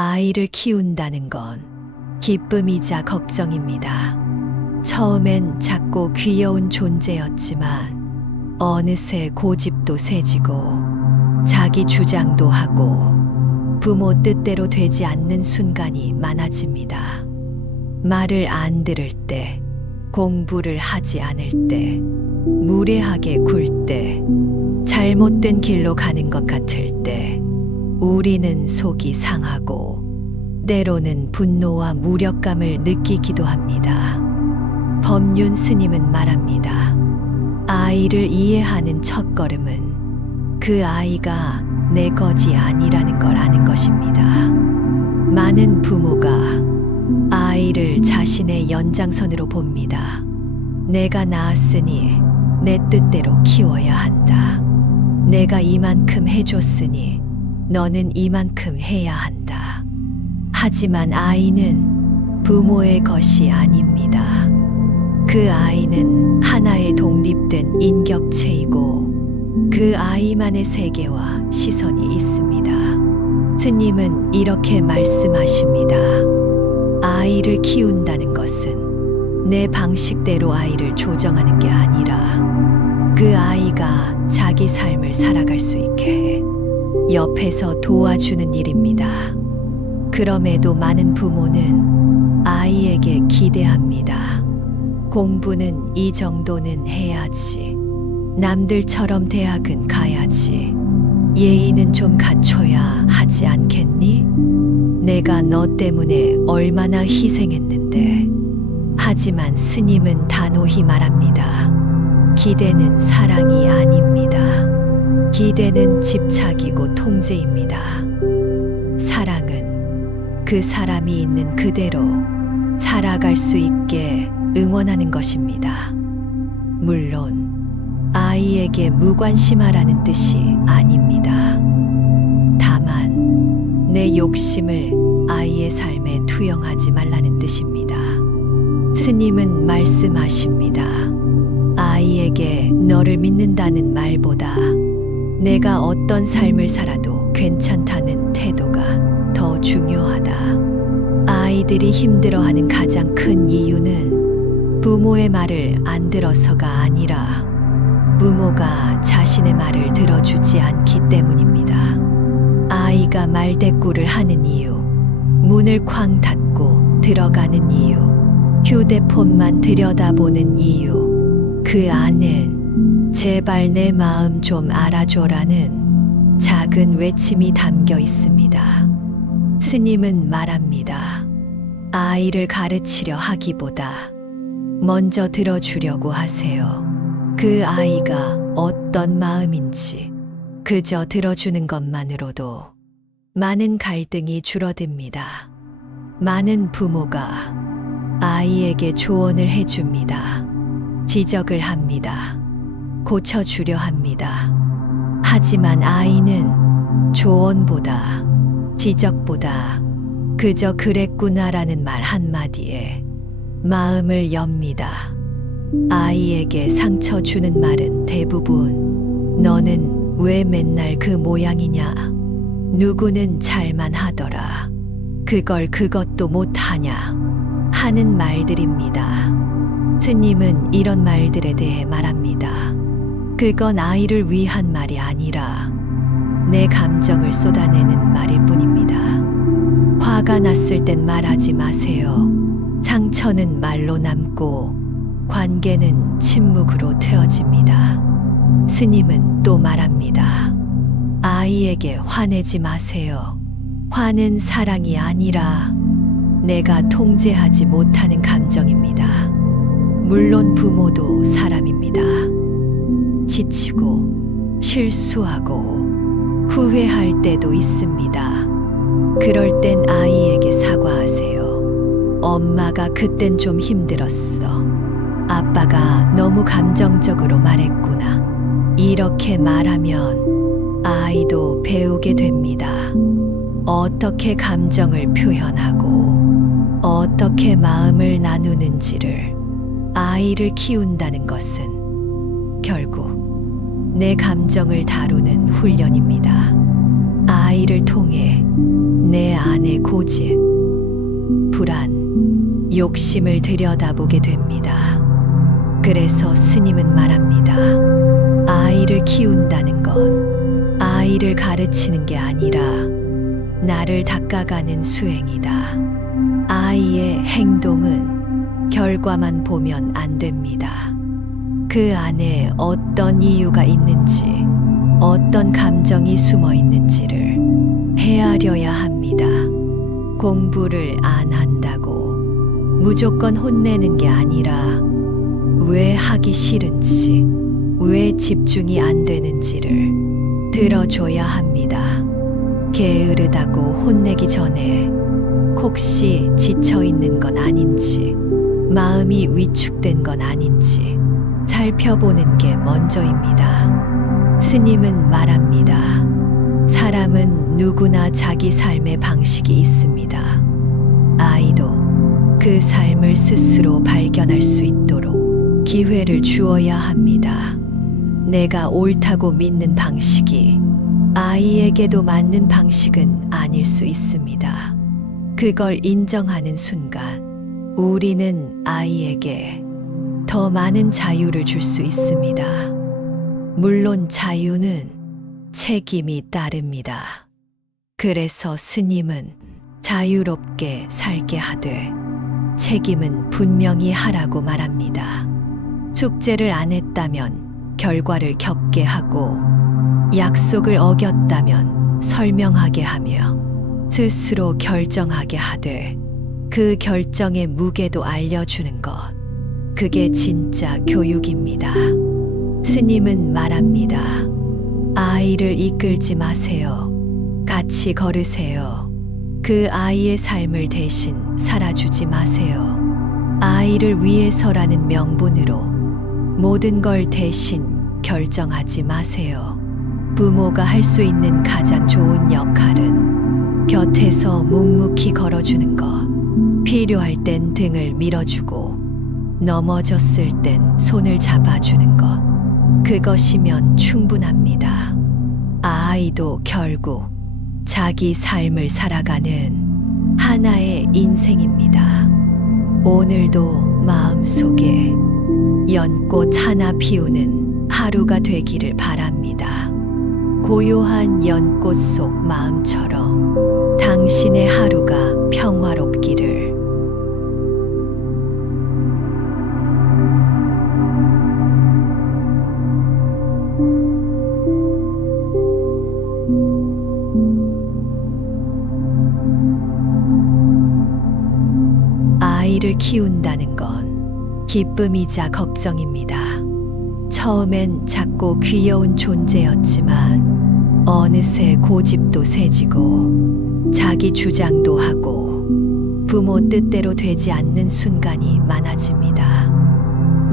아이를 키운다는 건 기쁨이자 걱정입니다. 처음엔 작고 귀여운 존재였지만 어느새 고집도 세지고 자기 주장도 하고 부모 뜻대로 되지 않는 순간이 많아집니다. 말을 안 들을 때, 공부를 하지 않을 때, 무례하게 굴 때, 잘못된 길로 가는 것 같을 때, 우리는 속이 상하고 때로는 분노와 무력감을 느끼기도 합니다. 법륜 스님은 말합니다. 아이를 이해하는 첫걸음은 그 아이가 내 것이 아니라는 걸 아는 것입니다. 많은 부모가 아이를 자신의 연장선으로 봅니다. 내가 낳았으니 내 뜻대로 키워야 한다. 내가 이만큼 해줬으니 너는 이만큼 해야 한다. 하지만 아이는 부모의 것이 아닙니다. 그 아이는 하나의 독립된 인격체이고 그 아이만의 세계와 시선이 있습니다. 스님은 이렇게 말씀하십니다. 아이를 키운다는 것은 내 방식대로 아이를 조정하는 게 아니라 그 아이가 자기 삶을 살아갈 수 있게 해 옆에서 도와주는 일입니다. 그럼에도 많은 부모는 아이에게 기대합니다. 공부는 이 정도는 해야지. 남들처럼 대학은 가야지. 예의는 좀 갖춰야 하지 않겠니? 내가 너 때문에 얼마나 희생했는데. 하지만 스님은 단호히 말합니다. 기대는 사랑이 아닙니다. 기대는 집착이고 통제입니다. 사랑은 그 사람이 있는 그대로 살아갈 수 있게 응원하는 것입니다. 물론 아이에게 무관심하라는 뜻이 아닙니다. 다만 내 욕심을 아이의 삶에 투영하지 말라는 뜻입니다. 스님은 말씀하십니다. 아이에게 너를 믿는다는 말보다 내가 어떤 삶을 살아도 괜찮다는 태도가 더 중요하다. 아이들이 힘들어하는 가장 큰 이유는 부모의 말을 안 들어서가 아니라 부모가 자신의 말을 들어주지 않기 때문입니다. 아이가 말대꾸를 하는 이유, 문을 쾅 닫고 들어가는 이유, 휴대폰만 들여다보는 이유, 그 안엔 제발 내 마음 좀 알아줘라는 작은 외침이 담겨 있습니다. 스님은 말합니다. 아이를 가르치려 하기보다 먼저 들어주려고 하세요. 그 아이가 어떤 마음인지 그저 들어주는 것만으로도 많은 갈등이 줄어듭니다. 많은 부모가 아이에게 조언을 해줍니다. 지적을 합니다. 고쳐주려 합니다. 하지만 아이는 조언보다 지적보다 그저 그랬구나라는 말 한마디에 마음을 엽니다. 아이에게 상처 주는 말은 대부분 너는 왜 맨날 그 모양이냐? 누구는 잘만 하더라. 그걸 그것도 못하냐? 하는 말들입니다. 스님은 이런 말들에 대해 말합니다. 그건 아이를 위한 말이 아니라 내 감정을 쏟아내는 말일 뿐입니다. 화가 났을 땐 말하지 마세요. 상처는 말로 남고 관계는 침묵으로 틀어집니다. 스님은 또 말합니다. 아이에게 화내지 마세요. 화는 사랑이 아니라 내가 통제하지 못하는 감정입니다. 물론 부모도 사람입니다. 지치고 실수하고 후회할 때도 있습니다. 그럴 땐 아이에게 사과하세요. 엄마가 그땐 좀 힘들었어. 아빠가 너무 감정적으로 말했구나. 이렇게 말하면 아이도 배우게 됩니다. 어떻게 감정을 표현하고 어떻게 마음을 나누는지를. 아이를 키운다는 것은 결국 내 감정을 다루는 훈련입니다. 아이를 통해 내 안의 고집, 불안, 욕심을 들여다보게 됩니다. 그래서 스님은 말합니다. 아이를 키운다는 건 아이를 가르치는 게 아니라 나를 닦아가는 수행이다. 아이의 행동은 결과만 보면 안 됩니다. 그 안에 어떤 이유가 있는지, 어떤 감정이 숨어 있는지를 헤아려야 합니다. 공부를 안 한다고 무조건 혼내는 게 아니라 왜 하기 싫은지, 왜 집중이 안 되는지를 들어줘야 합니다. 게으르다고 혼내기 전에 혹시 지쳐 있는 건 아닌지, 마음이 위축된 건 아닌지 살펴보는 게 먼저입니다. 스님은 말합니다. 사람은 누구나 자기 삶의 방식이 있습니다. 아이도 그 삶을 스스로 발견할 수 있도록 기회를 주어야 합니다. 내가 옳다고 믿는 방식이 아이에게도 맞는 방식은 아닐 수 있습니다. 그걸 인정하는 순간 우리는 아이에게 더 많은 자유를 줄 수 있습니다. 물론 자유는 책임이 따릅니다. 그래서 스님은 자유롭게 살게 하되 책임은 분명히 하라고 말합니다. 숙제를 안 했다면 결과를 겪게 하고 약속을 어겼다면 설명하게 하며 스스로 결정하게 하되 그 결정의 무게도 알려주는 것. 그게 진짜 교육입니다. 스님은 말합니다. 아이를 이끌지 마세요. 같이 걸으세요. 그 아이의 삶을 대신 살아주지 마세요. 아이를 위해서라는 명분으로 모든 걸 대신 결정하지 마세요. 부모가 할 수 있는 가장 좋은 역할은 곁에서 묵묵히 걸어주는 것, 필요할 땐 등을 밀어주고 넘어졌을 땐 손을 잡아주는 것, 그것이면 충분합니다. 아이도 결국 자기 삶을 살아가는 하나의 인생입니다. 오늘도 마음속에 연꽃 하나 피우는 하루가 되기를 바랍니다. 고요한 연꽃 속 마음처럼 당신의 하루가 평화롭기를. 아이를 키운다는 건 기쁨이자 걱정입니다. 처음엔 작고 귀여운 존재였지만 어느새 고집도 세지고 자기 주장도 하고 부모 뜻대로 되지 않는 순간이 많아집니다.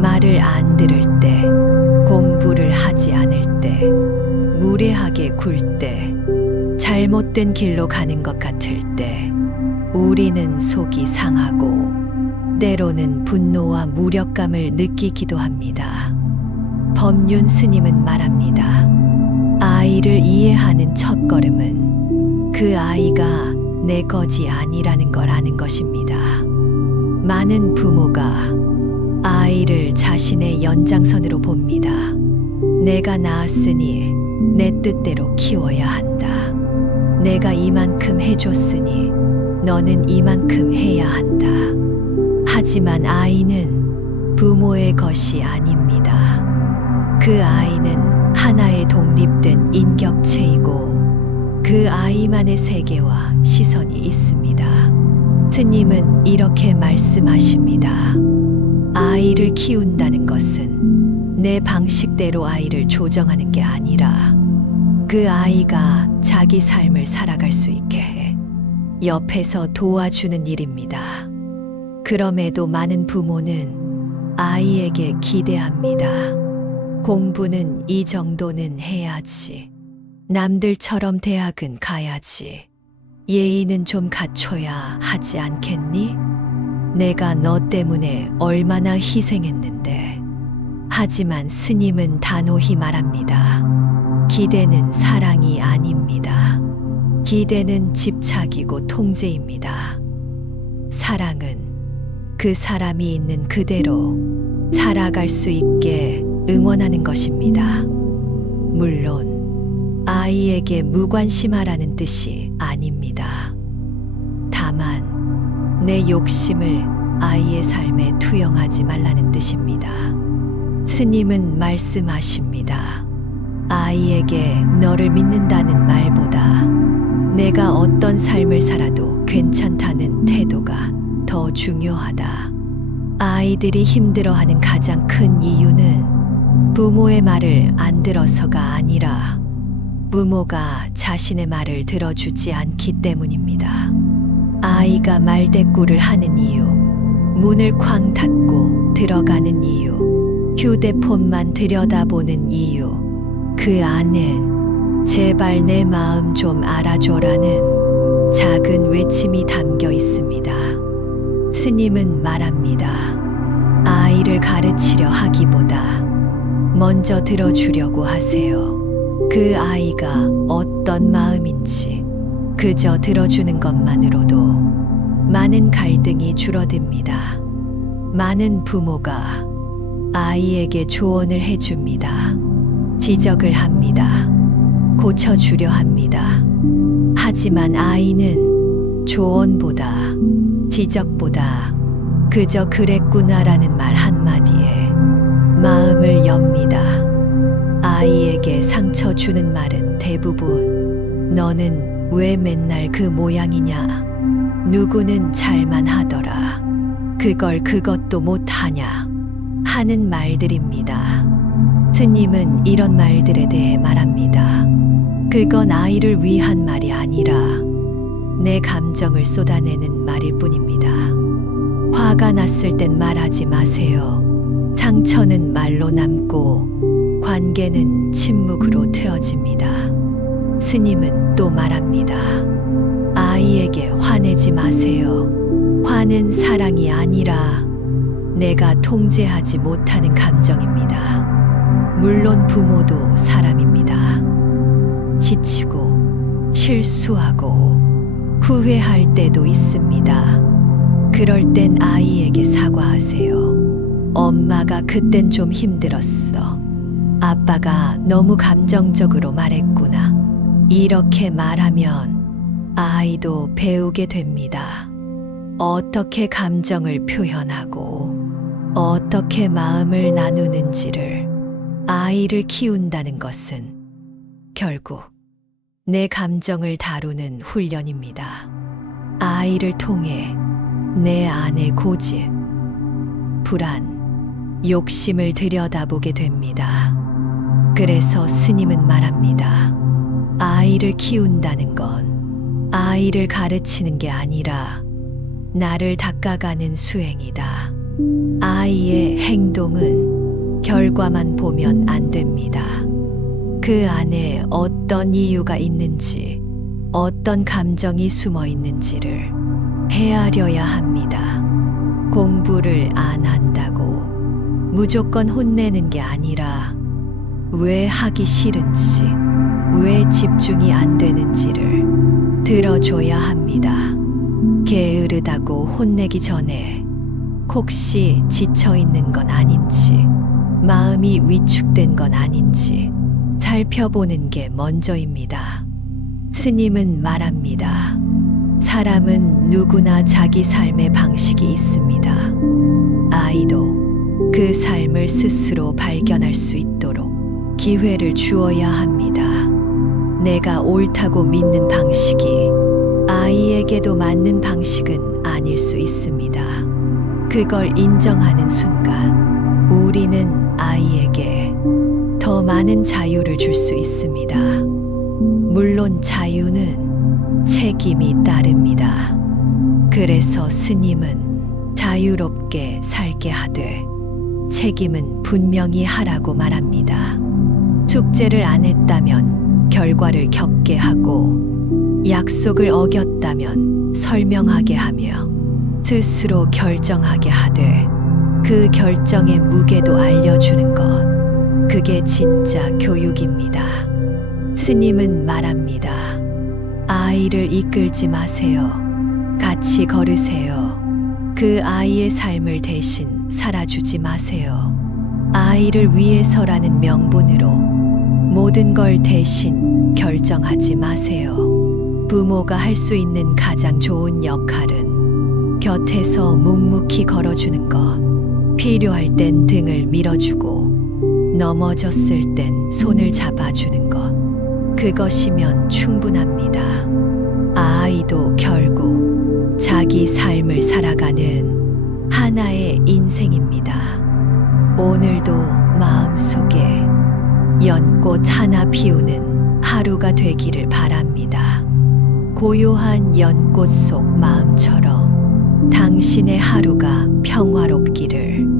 말을 안 들을 때, 공부를 하지 않을 때, 무례하게 굴 때, 잘못된 길로 가는 것 같을 때 우리는 속이 상하고 때로는 분노와 무력감을 느끼기도 합니다. 법륜 스님은 말합니다. 아이를 이해하는 첫걸음은 그 아이가 내 것이 아니라는 걸 아는 것입니다. 많은 부모가 아이를 자신의 연장선으로 봅니다. 내가 낳았으니 내 뜻대로 키워야 한다. 내가 이만큼 해줬으니 너는 이만큼 해야 한다. 하지만 아이는 부모의 것이 아닙니다. 그 아이는 하나의 독립된 인격체이고 그 아이만의 세계와 시선이 있습니다. 스님은 이렇게 말씀하십니다. 아이를 키운다는 것은 내 방식대로 아이를 조정하는 게 아니라 그 아이가 자기 삶을 살아갈 수 있게 해 옆에서 도와주는 일입니다. 그럼에도 많은 부모는 아이에게 기대합니다. 공부는 이 정도는 해야지. 남들처럼 대학은 가야지. 예의는 좀 갖춰야 하지 않겠니? 내가 너 때문에 얼마나 희생했는데. 하지만 스님은 단호히 말합니다. 기대는 사랑이 아닙니다. 기대는 집착이고 통제입니다. 사랑은 그 사람이 있는 그대로 살아갈 수 있게 응원하는 것입니다. 물론 아이에게 무관심하라는 뜻이 아닙니다. 다만 내 욕심을 아이의 삶에 투영하지 말라는 뜻입니다. 스님은 말씀하십니다. 아이에게 너를 믿는다는 말보다 내가 어떤 삶을 살아도 괜찮다는 태도가 더 중요하다. 아이들이 힘들어하는 가장 큰 이유는 부모의 말을 안 들어서가 아니라 부모가 자신의 말을 들어주지 않기 때문입니다. 아이가 말대꾸를 하는 이유, 문을 쾅 닫고 들어가는 이유, 휴대폰만 들여다보는 이유, 그 안엔 제발 내 마음 좀 알아줘라는 작은 외침이 담겨 있습니다. 스님은 말합니다. 아이를 가르치려 하기보다 먼저 들어주려고 하세요. 그 아이가 어떤 마음인지 그저 들어주는 것만으로도 많은 갈등이 줄어듭니다. 많은 부모가 아이에게 조언을 해줍니다. 지적을 합니다. 고쳐주려 합니다. 하지만 아이는 조언보다 지적보다 그저 그랬구나라는 말 한마디에 마음을 엽니다. 아이에게 상처 주는 말은 대부분 너는 왜 맨날 그 모양이냐? 누구는 잘만 하더라. 그것도 못하냐? 하는 말들입니다. 스님은 이런 말들에 대해 말합니다. 그건 아이를 위한 말이 아니라 내 감정을 쏟아내는 말일 뿐입니다. 화가 났을 땐 말하지 마세요. 상처는 말로 남고 관계는 침묵으로 틀어집니다. 스님은 또 말합니다. 아이에게 화내지 마세요. 화는 사랑이 아니라 내가 통제하지 못하는 감정입니다. 물론 부모도 사람입니다. 지치고 실수하고 후회할 때도 있습니다. 그럴 땐 아이에게 사과하세요. 엄마가 그땐 좀 힘들었어. 아빠가 너무 감정적으로 말했구나. 이렇게 말하면 아이도 배우게 됩니다. 어떻게 감정을 표현하고 어떻게 마음을 나누는지를. 아이를 키운다는 것은 결국 내 감정을 다루는 훈련입니다. 아이를 통해 내 안의 고집, 불안, 욕심을 들여다보게 됩니다. 그래서 스님은 말합니다. 아이를 키운다는 건 아이를 가르치는 게 아니라 나를 닦아가는 수행이다. 아이의 행동은 결과만 보면 안 됩니다. 그 안에 어떤 이유가 있는지, 어떤 감정이 숨어 있는지를 헤아려야 합니다. 공부를 안 한다고 무조건 혼내는 게 아니라 왜 하기 싫은지, 왜 집중이 안 되는지를 들어줘야 합니다. 게으르다고 혼내기 전에 혹시 지쳐 있는 건 아닌지, 마음이 위축된 건 아닌지 살펴보는 게 먼저입니다. 스님은 말합니다. 사람은 누구나 자기 삶의 방식이 있습니다. 아이도 그 삶을 스스로 발견할 수 있도록 기회를 주어야 합니다. 내가 옳다고 믿는 방식이 아이에게도 맞는 방식은 아닐 수 있습니다. 그걸 인정하는 순간 우리는 아이에게 더 많은 자유를 줄 수 있습니다. 물론 자유는 책임이 따릅니다. 그래서 스님은 자유롭게 살게 하되 책임은 분명히 하라고 말합니다. 숙제를 안 했다면 결과를 겪게 하고 약속을 어겼다면 설명하게 하며 스스로 결정하게 하되 그 결정의 무게도 알려주는 것, 그게 진짜 교육입니다. 스님은 말합니다. 아이를 이끌지 마세요. 같이 걸으세요. 그 아이의 삶을 대신 살아주지 마세요. 아이를 위해서라는 명분으로 모든 걸 대신 결정하지 마세요. 부모가 할 수 있는 가장 좋은 역할은 곁에서 묵묵히 걸어주는 것, 필요할 땐 등을 밀어주고 넘어졌을 땐 손을 잡아주는 것, 그것이면 충분합니다. 아이도 결국 자기 삶을 살아가는 하나의 인생입니다. 오늘도 마음속에 연꽃 하나 피우는 하루가 되기를 바랍니다. 고요한 연꽃 속 마음처럼 당신의 하루가 평화롭기를